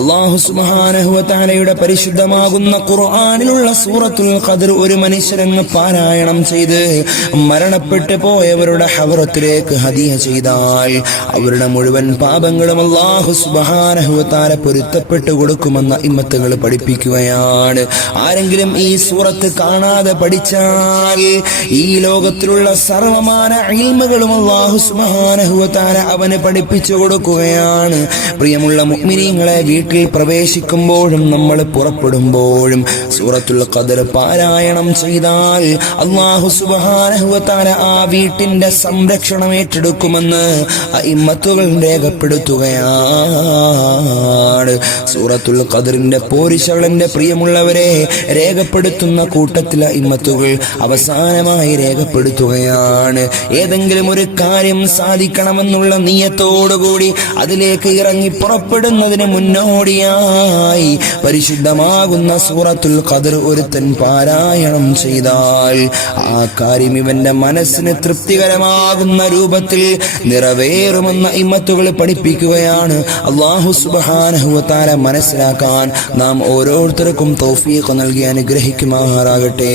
അള്ളാഹു സുബാനഹുവത്താലയുടെ പരിശുദ്ധമാകുന്ന ഖുർആാനിലുള്ള സൂറത്തുൽ ഖദർ ഒരു മനുഷ്യരങ്ങ് പാരായണം ചെയ്ത് മരണപ്പെട്ടു പോയവരുടെ ഹവറത്തിലേക്ക് ഹദിയ ചെയ്താൽ അവരുടെ മുഴുവൻ പാപങ്ങളും അള്ളാഹു സുബാനഹുവത്താല പൊരുത്തപ്പെട്ടു കൊടുക്കുമെന്ന ഇമ്മത്തുകൾ പഠിപ്പിക്കുകയാണ്. ആരെങ്കിലും ഈ സൂറത്ത് കാണാതെ പഠിച്ചാൽ ഈ ലോകത്തിലുള്ള സർവമാന ഇൽമുകളും അള്ളാഹു സുബാനഹുവത്താല അവന് പഠിപ്പിച്ചു കൊടുക്കുകയാണ്. പ്രിയമുള്ള മുഅ്മിനീങ്ങളെ വീട്ടിൽ പ്രവേശിക്കുമ്പോഴും നമ്മൾ പുറപ്പെടുമ്പോഴും സൂറത്തുൽ ഖദർ പാരായണം ചെയ്താൽ അള്ളാഹു തആല ആ വീട്ടിന്റെ സംരക്ഷണം ഏറ്റെടുക്കുമെന്ന് ഇമ്മത്തുകൾ രേഖപ്പെടുത്തുകയാണ്. സൂറത്തുൽ ഖദറിന്റെ പോരിശകളന്റെ പ്രിയമുള്ളവരെ രേഖപ്പെടുത്തുന്ന കൂട്ടത്തിൽ ഇമ്മത്തുകൾ അവസാനമായി രേഖപ്പെടുത്തുകയാണ്. ഏതെങ്കിലും ഒരു കാര്യം സാധിക്കണമെന്നുള്ള നിയത്തോടുകൂടി അതിലേക്ക് ഇറങ്ങി പുറപ്പെടുന്നതിന് മുന്നോടിയായി പരിശുദ്ധമാകുന്ന സൂറത്തുൽ ഖദർ ഒരുത്തൻ പാരായണം ചെയ്താൽ ആ കാര്യം ഇവന്റെ മനസ്സിന് തൃപ്തികരമാകുന്ന രൂപത്തിൽ നിറവേറുമെന്ന ഇമ്മത്തുകൾ പഠിപ്പിക്കുകയാണ് അള്ളാഹു സുബാനഹുവത്താര മനസ്സിലാക്കാൻ നാം ഓരോരുത്തർക്കും തൗഫീഖ് നൽകി അനുഗ്രഹിക്കുമാറാകട്ടെ.